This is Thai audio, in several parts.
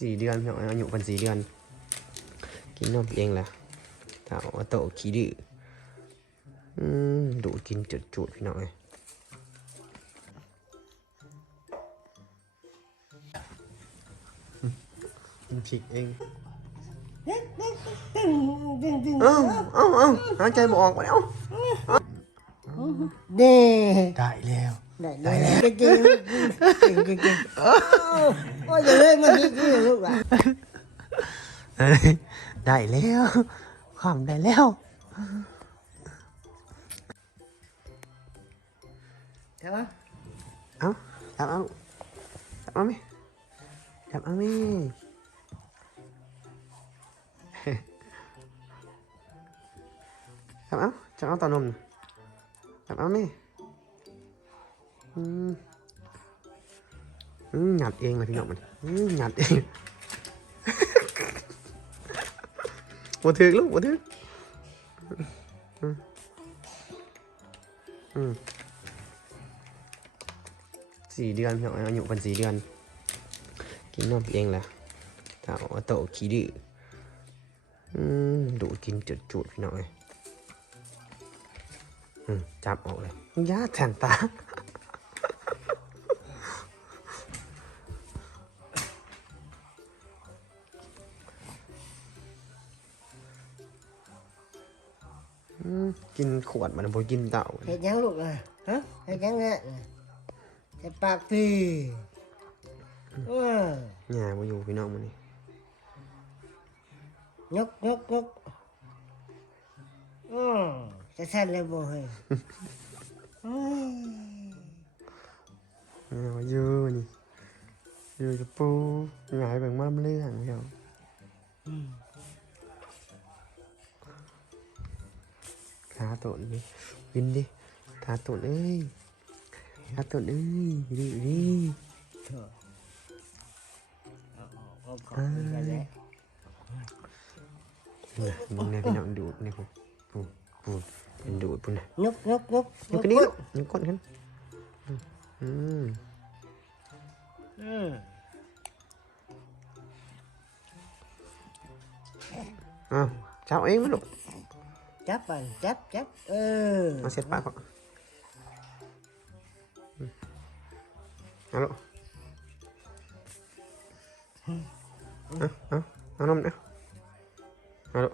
สี่เดือนพี่น้องอายุเป็นสี่เดือน กินนมเองแหละถ้าเอาโตขี้ดื้ออืมดูดกินจุดจุดๆพี่น้องเลยอืมกินพริกเองเอ้าเอ้าเอ้าหายใจบ่ออกมาแล้วเด้ได้แล้วได้ได้แล้วจริงจริงจริงจริงโอ้ยอย่าเล่นมาที่นี่ลูกหลานได้แล้วความได้แล้ว ใช่ไหมเอาจับเอาจับเอาไหมจับเอาไหมจับเอาจับเอาต่อนมน่ะจับเอืมอืมหยัดเองเลยพี่น้องมันอืมหยัดเองบ่ถึกลูกบ่ถึกอืมอืมสี่เดือนพี่น้องอายุเป็นสี่เดือน กินนมเองแหละถ้าเอาโตขี้ดื้ออืมดูกินจุดจุดๆพี่น้องเลยอืมจับออกเลยยาแทนตา กินขวดมันบ่กินเต่าเห็ดยังลูกอะฮะเห็ดยังเนี่ยเห็ดปากตีเออหญ้าบ่อยู่พี่น้องมันนี่ยกยกยกอืมจะสั่นเลยบ่เฮ้ยเฮ้ยหญ้าบ่อยู่นี่อยู่กับปูหงายเบิ่งมาลำเรื่องพี่น้อง ขาโตนวินดิขาโตนเอ้ยขาโตนเอ้ยดิดิเถอะเอาเอาเอาของนี่กันะมึงเนี่ยพี่น้องดูดนี่ผมปูปูเป็นดูดปุ่นนะยกยกยกยกกันนี้ลูกยกก้นขึ้นอืมอืมอ้าวจับเองมั้ยลูกจับไปจับจับเออมาเสร็จปากก่อนอืมเอาลูก เอาเอาเอานมนะเอาลู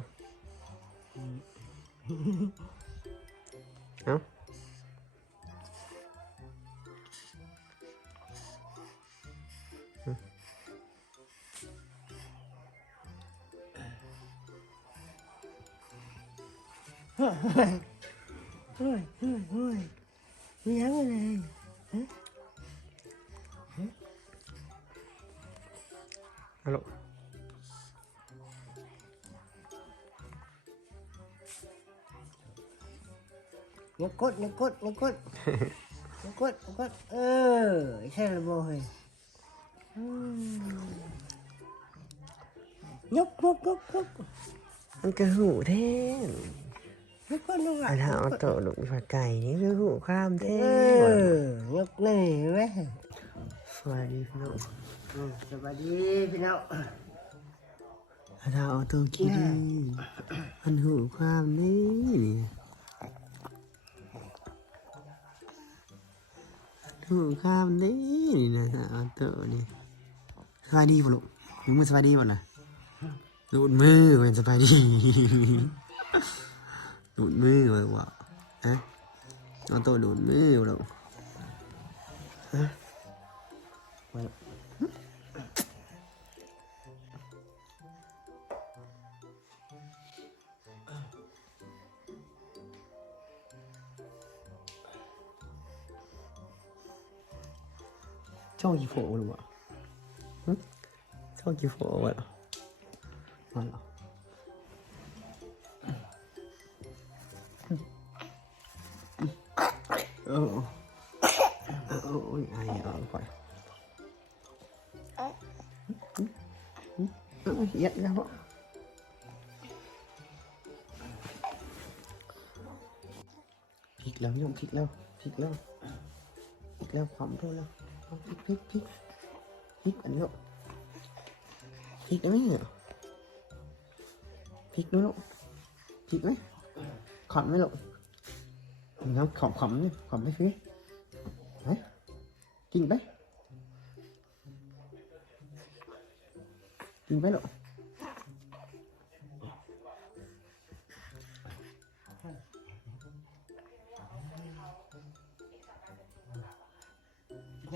กเอาเฮ้ยเฮ้ยเฮ้ยเฮ้ยมียังไงเอาลูกยกกดยกกด ยกกดยกกดยกกดเออใช่ระบบเฮ้ยอืมยกยกยกยกมันกระหูแท้ยกกดลงอันถ้าเอาโตลูกผัดไก่นี่กระหูข้ามแท้เออยกนี่ไหมสวัสดีพี่น้องอืมสวัสดีพี่น้องอันถ้าเอาโตกินมันหูความนี่นี่หูความนี่นี่นะถ้าเอาโตนี่สบายดีป่ะลูกยังไม่สบายดีป่ะนะดูดมือเป็นสบายดี ดูดมือไว้ว่ะเอ๊ะเอาโตดูดมือเราฮะไว้ชอบกี่โฟหรือเปล่ากี่โฟวะมาเหรอ เย็ดแล้วพลิกแล้วยมพลิกแล้วพลิกแล้วพลิกแล้วความด้วแล้วพลิกพลิกพลิกพลิกอันนี้ลูกพลิกได้ไหมเนี่ยพลิกด้วยลูกพลิกไหมขอดไหมลูกน้ำขอมขอมนี่ยขอมไปสิไหนกินไปกินไปลูก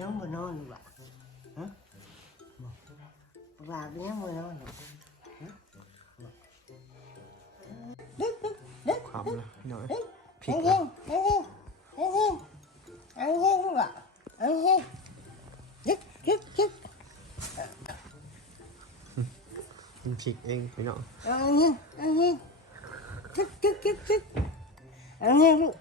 nó mà nói như vậy hả vào cái nó mà nói như vậy không là nói Ăn hiên, ăn hiên, ăn hiên, ăn hiên các bạn, ăn hiên, dứt, dứt, dứt. Thịt ăn phải nọ. Ăn hiên, ăn hiên, dứt, dứt, dứt, dứt. Ăn hiên luôn.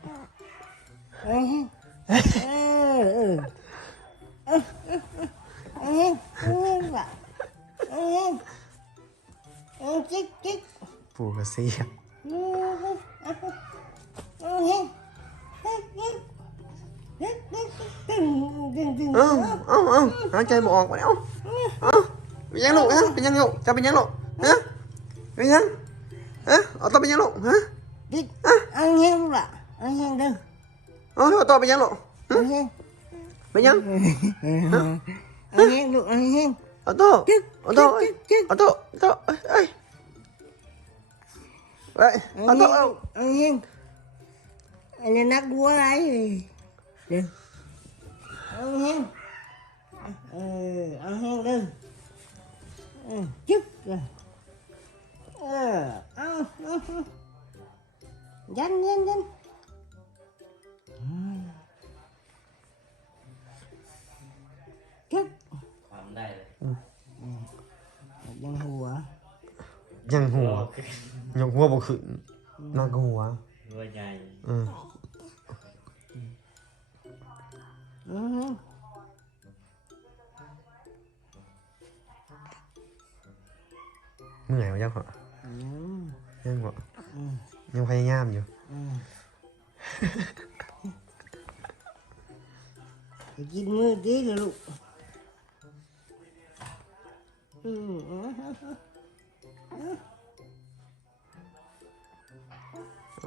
pugasia ừ, ừ, ừ. nó chơi bộ quá đéo ừ. bị nhắn lộ hả bị nhắn lộ cho bị nhắn lộ hả bị nhắn hả ở tao bị nhắn lộ hả ăn nhắn là ăn nhắn đừng ừ tao bị nhắn lộ hả Banyak? Ha? Angin lu, angin. Otok. Otok. Otok. Otok. Ai. Ai. Otok. Angin. Ada nak gua ai. Dah. Angin. Eh, angin dah. Eh, cuk. Eh, ah. Jan, jan, jan. ยังหัวยังหัวบ่ขึ้นน่ากหัวรัวใหญ่อืมอืมเมื่อยว่าเจ้าค่ะอืมยังบ่อืมยังพยายามอยู่อืมไปกินมือดีเลยลูกอืม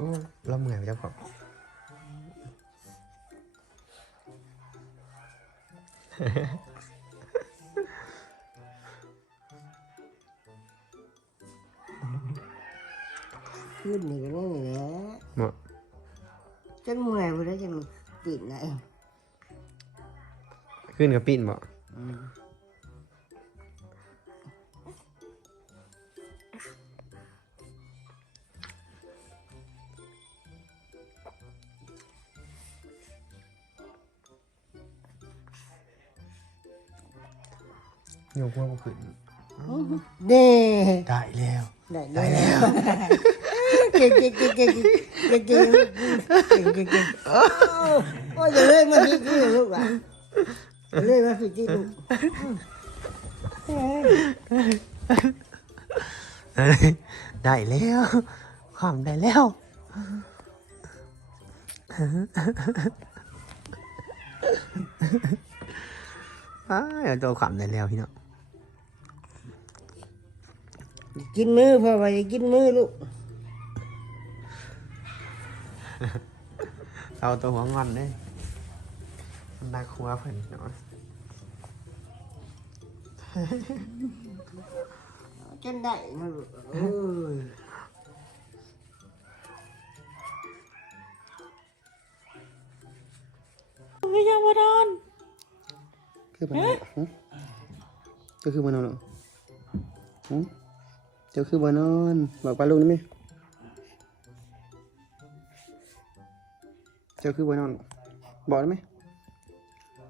อืมโอ้เราเมื่อยว่าเจ้าค่ะขึ้นนี่ก็นั่นแหละบ่จนเมื่อยไปแล้วจะมาปิดนะเองขึ้นกับปิ้นบ่อืม ยังหัวบ่ขึ้นเด้ได้แล้ว ได้ได้แล้ว เก่งเก่งเก่งเก่งเก่งเก่งเก่งเก่งเก่งโอ้ยอย่าเล่นมาพี่ที่ลูกอะอย่าเล่นมาพี่ที่ลูกเอ้ยได้แล้วความได้แล้วอ้ายเอาตัวความได้แล้วพี่น้อง กินมือพ่อไปกินมือลูก เอาตัวหัวงอนเด้มันนักหัวเพิ่นเนาะ จนได้นะลูกเอ้ยไม่ยังมานอน คือบ่นอนหึเจ้าคือบ่นอนเหรอหึ เจ้าคือบ่นอน บอกปลาลูกได้ไหมเจ้าคือบ่นอน บอกได้ไหม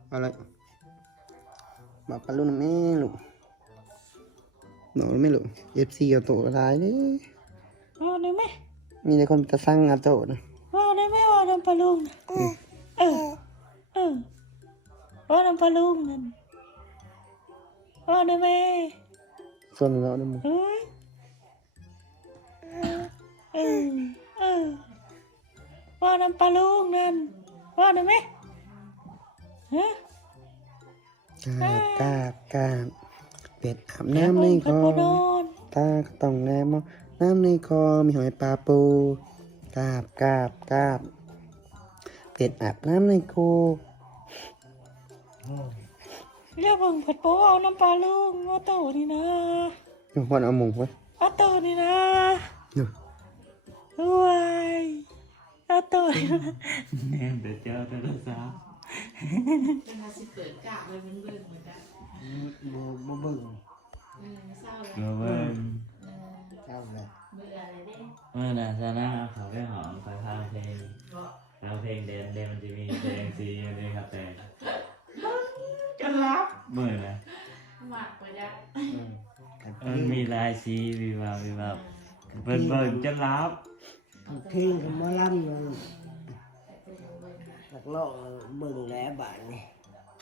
เอาเลยบอกปลาลูกได้ไหมลูกบอกได้ไหมลูก FC เอาโตอะไรเด้ว่าได้ไหมมีแต่คนจะสร้างอาโตนะว่าได้ไหมว่าน้ำปลาลุงนะเออเออว่าน้ำปลาลุงนั่นว่าได้ไหมส่วนเราเนี่ยมึ ว่าน้ำปลาลุงนั่นว่าได้ไหมฮะกาบกาบกาบเป็ดอาบน้ำในคเพิ่นอบ่นอนตาก็ต้องแนมองน้ำในคอมีหอยปลาปูกราบกราบกราบเป็ดอาบน้ำในคูเรียกเบิ่งเพิ่นบ่เอาน้ำปลาลุงเอาโตนี่นะวันเอาหมุงไว้เอาโตนี่นะดู ว้ายเอาโตนี่นะแม่เดี๋ยวเจ้าจะรักษาเป็นมาสิเปิดกะไว้มันเบิ่งเหมือนกันบ่บ่เบิ่งเออเศร้าเมื่แล้วอวันเออเจ้าเลยเบื่อเลยเด้เมื่อน่ะซาน่าเอาเขาไปหอมไปพางเพลงก็พางเพลงเดนเดนมันจะมีเพลงซีเลยครับแต่จะรับเมื่อนะหมักไปยักมันมีลายซีวีวาวีวาเบิ่งเบิ่งจะรับ เพลงกับหมอลำนั่นนักร้องเบิ่งแล้วบาดนี่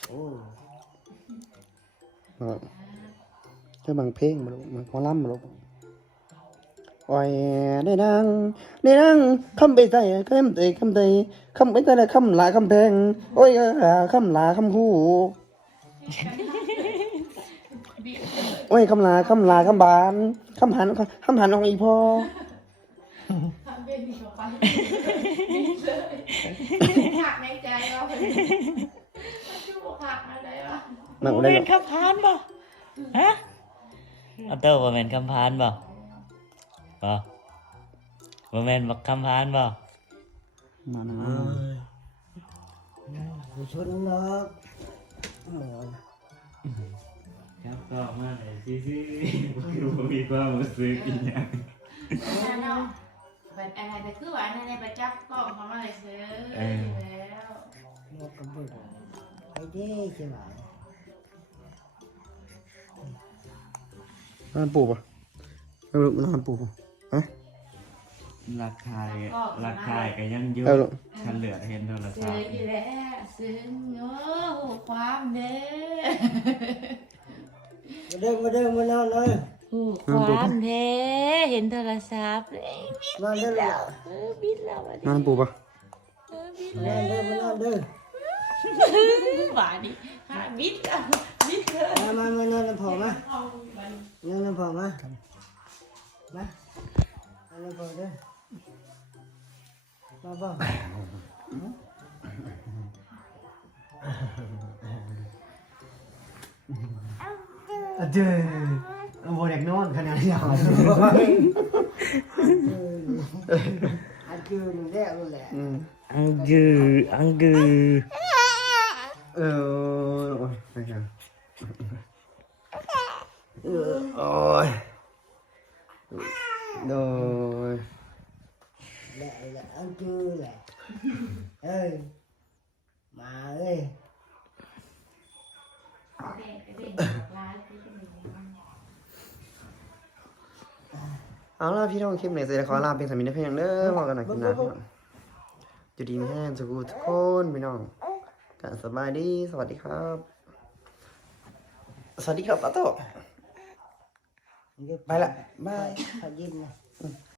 โอ้เอาเจ้าบางเพลงมาลูกมาขอล่ำมาลูกโอ้ยได้ดังได้ดังคำไปใส่คำเตะคำเตะคำไปใส่คำหลาคำแพงโอ้ยอ่าคำหลาคำหูโอ้ยคำหลาคำหลาคำบานคำหันคำหันของอีพอทำ เป็นดีกว่าไปเลยหักในใจเราเลยมันชูหักอะไรวะนั่งบ่ได้แม่หรนอขับพานบ่ฮะเอาเตอร์ว่าแมนคำพานบ่บ่ว่าแมนบักคำพานบ่มาหน่ผู้ชนเนาะเออครับก็มาเลยซีซีคือบ่มีความรู้สึกอีกอย่างนั่นเนาะ เป็นอะไรแต่คือว่าในประจักษ์กล้องเขามาเลยซื้อแล้วหมดกับเบิ่งไปเด้ใช่ไหมนอนปูปะเอาลูกนอนปูปะฮะราคาราคาก็ยังอยู่เอาลูกฉันเหลือเห็นโทรซื้ศัอพท์อยู่แล้วซื้อเงาความเด้มาเด้อมาเด้อมานอนเลย ผู้ความแท้เห็นโทรศัพท์เลยนอนเด้อแล้วเออบิดแล้วอะนอนปูปะเออบิดนอนเด้อมานอนเด้อหวานดิหาบิดอะบิดเลยมามามานอนน้ำผอมาเอามันนอนน้ำผอมามาอันนี้พอเด้อมาบ่เจ้า โมอยากนอนขนาดนี้อันคือหนึ่งแรกนั่นแหละอังกืออังกือเออโอ้ยโอ้ยโดยแหละแหละอันคือแหละเอ้ยมาเอ้ย เด็กเด็กร้ายที่เป็นอย่างนี้ เอาล่ะพี่น้องคลิปไหนเสร็จแล้วขอลาเป็นสามีนักเพลงเด้อบอกกันหน่อยกินน้ำพี่น้องจุดีไม่แห้งสุกุทุกคนพี่น้องกันสบายดีสวัสดีครับ สวัสดีครับป้าโตไปละบายพายินนะ